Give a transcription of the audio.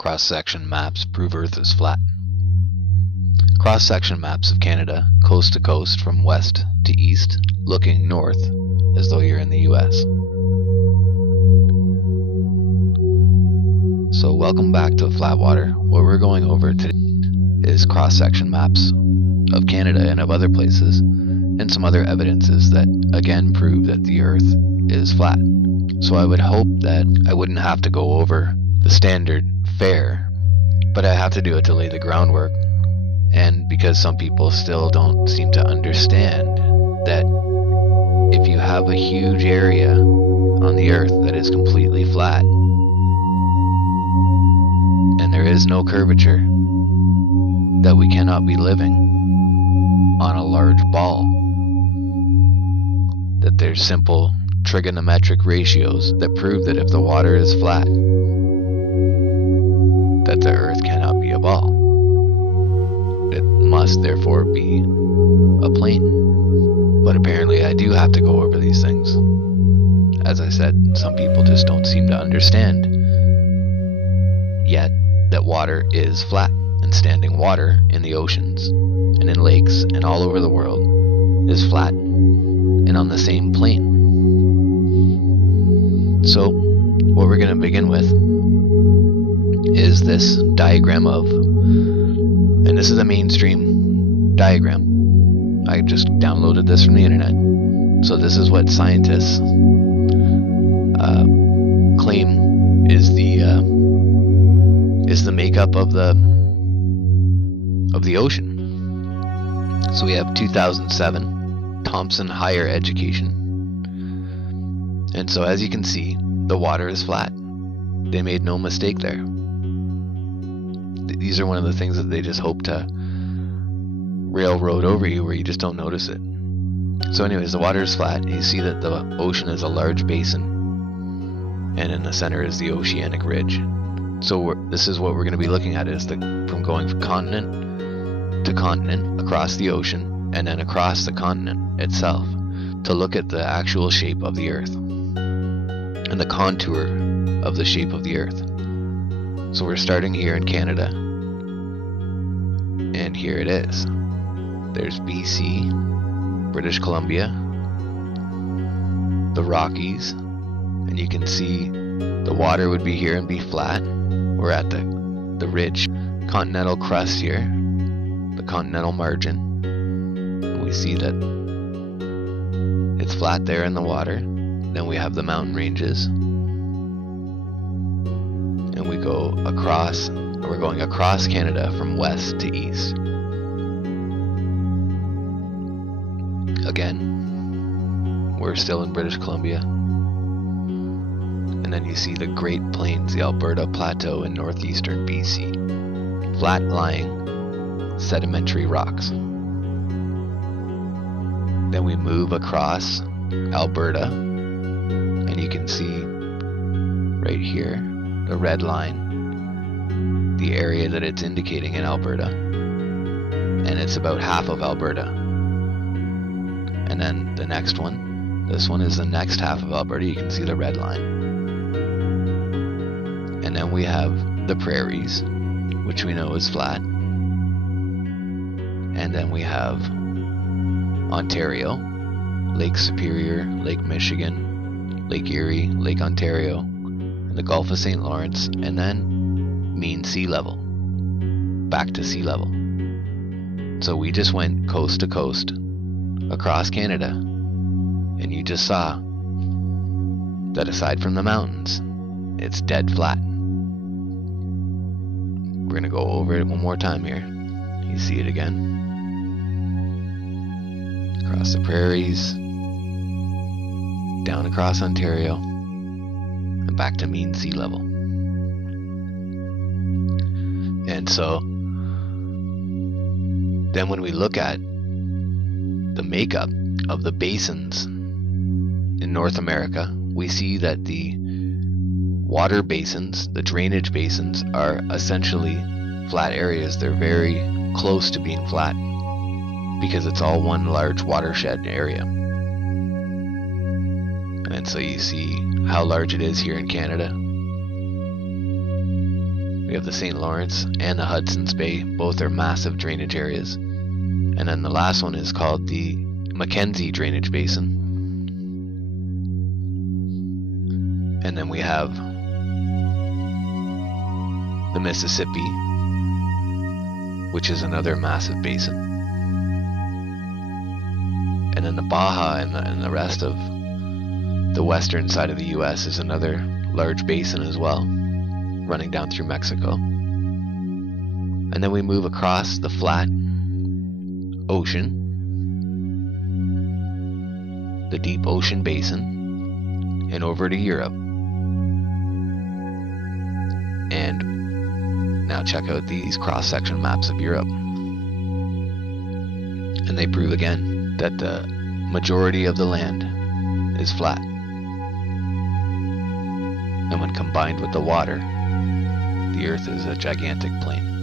Cross-section maps prove Earth is flat. Cross-section maps of Canada, coast to coast from west to east, looking north as though you're in the US. So welcome back to Flatwater. What we're going over today is cross-section maps of Canada and of other places, and some other evidences that again prove that the Earth is flat. So I would hope that I wouldn't have to go over the standard fare, but I have to do it to lay the groundwork, and because some people still don't seem to understand that if you have a huge area on the Earth that is completely flat and there is no curvature, that we cannot be living on a large ball, that there's simple trigonometric ratios that prove that if the water is flat, that the Earth cannot be a ball. It must therefore be a plane. But apparently I do have to go over these things. As I said, some people just don't seem to understand yet that water is flat, and standing water in the oceans and in lakes and all over the world is flat and on the same plane. So what we're going to begin with is this diagram of, and this is a mainstream diagram. I just downloaded this from the internet. So this is what scientists claim is the makeup of the ocean. So we have 2007 Thomson Higher Education, and so as you can see, the water is flat. They made no mistake there. These are one of the things that they just hope to railroad over you where you just don't notice it. So anyways, the water is flat. You see that the ocean is a large basin, and in the center is the oceanic ridge. So this is what we're going to be looking at, is from going from continent to continent across the ocean and then across the continent itself, to look at the actual shape of the Earth and the contour of the shape of the Earth. So we're starting here in Canada, and here it is. There's BC, British Columbia, the Rockies, and you can see the water would be here and be flat. We're at the ridge, continental crust here, the continental margin. And we see that it's flat there in the water. Then we have the mountain ranges, and we go across. We're going across Canada from west to east. Again, we're still in British Columbia. And then you see the Great Plains, the Alberta Plateau in northeastern BC. Flat-lying sedimentary rocks. Then we move across Alberta, and you can see right here, the red line, the area that it's indicating in Alberta. And it's about half of Alberta. And then the next one, this one is the next half of Alberta. You can see the red line. And then we have the prairies, which we know is flat. And then we have Ontario, Lake Superior, Lake Michigan, Lake Erie, Lake Ontario, and the Gulf of St. Lawrence, and then mean sea level, back to sea level. So we just went coast to coast across Canada, and you just saw that aside from the mountains, it's dead flat. We're going to go over it one more time here. You see it again. Across the prairies, down across Ontario, and back to mean sea level. And so then when we look at the makeup of the basins in North America, we see that the water basins, the drainage basins, are essentially flat areas. They're very close to being flat because it's all one large watershed area. And so you see how large it is here in Canada. We have the St. Lawrence and the Hudson's Bay. Both are massive drainage areas. And then the last one is called the Mackenzie Drainage Basin. And then we have the Mississippi, which is another massive basin. And then the Baja and the rest of the western side of the US is another large basin as well, running down through Mexico. And then we move across the flat ocean, the deep ocean basin, and over to Europe. And now check out these cross-section maps of Europe. And they prove again that the majority of the land is flat. And when combined with the water, the Earth is a gigantic plain.